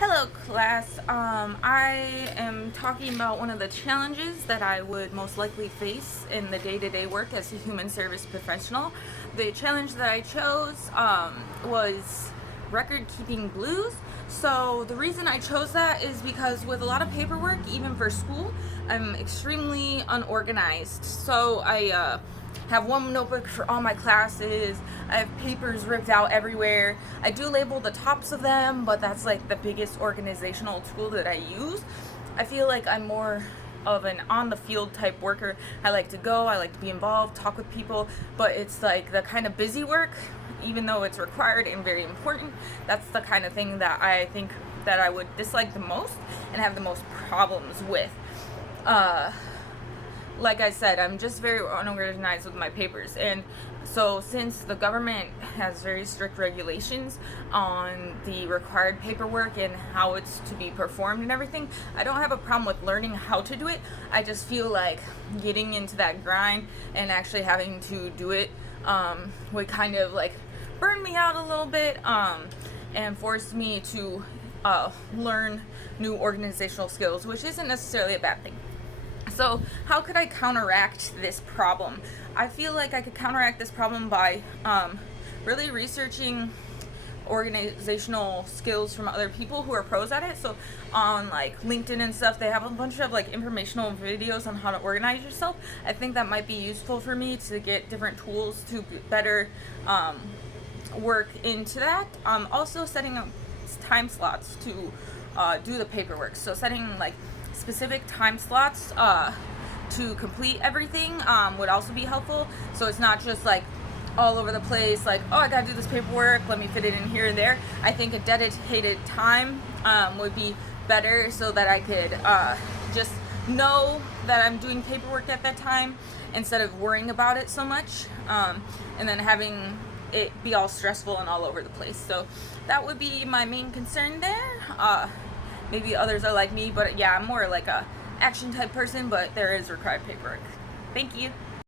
Hello, class. I am talking about one of the challenges that I would most likely face in the day-to-day work as a human service professional. The challenge that I chose was record-keeping blues. So the reason I chose that is because with a lot of paperwork, even for school, I'm extremely unorganized. So I have one notebook for all my classes. I have papers ripped out everywhere. I do label the tops of them, but that's like the biggest organizational tool that I use. I feel like I'm more of an on the field type worker. I like to go, I like to be involved, talk with people, but it's like the kind of busy work, even though it's required and very important, that's the kind of thing that I think that I would dislike the most and have the most problems with. Like I said, I'm just very unorganized with my papers. And so since the government has very strict regulations on the required paperwork and how it's to be performed and everything, I don't have a problem with learning how to do it. I just feel like getting into that grind and actually having to do it would kind of like burn me out a little bit and force me to learn new organizational skills, which isn't necessarily a bad thing. So how could I counteract this problem? I feel like I could counteract this problem by really researching organizational skills from other people who are pros at it. So on like LinkedIn and stuff, they have a bunch of like informational videos on how to organize yourself. I think that might be useful for me to get different tools to better work into that. Also setting up time slots to do the paperwork. So setting like specific time slots to complete everything would also be helpful. So it's not just like all over the place, like, oh, I gotta do this paperwork, let me fit it in here and there. I think a dedicated time would be better so that I could just know that I'm doing paperwork at that time instead of worrying about it so much and then having it be all stressful and all over the place. So that would be my main concern there. Maybe others are like me, but yeah, I'm more like a action type person, but there is required paperwork. Thank you.